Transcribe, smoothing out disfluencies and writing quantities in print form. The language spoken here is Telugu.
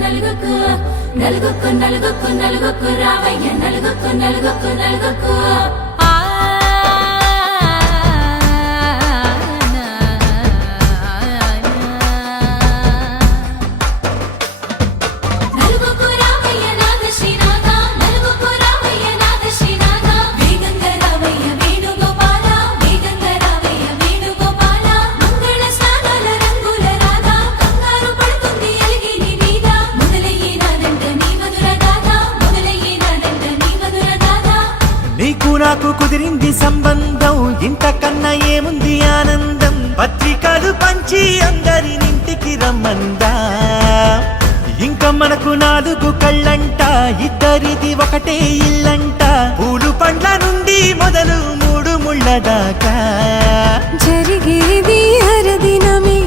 నలుగుకు రావయ్య నలుగుకు నీకు నాకు కుదిరింది సంబంధం, ఇంతకన్నా ఏముంది ఆనందం. పత్రికలు పంచి అందరినింటికి రమ్మందా, ఇంకా మనకు 4 కళ్ళంట, ఇద్దరిది ఒకటే ఇల్లంట. పూలు పండ్ల నుండి మొదలు 3 ముళ్ళ దాకా జరిగేది హరదినమే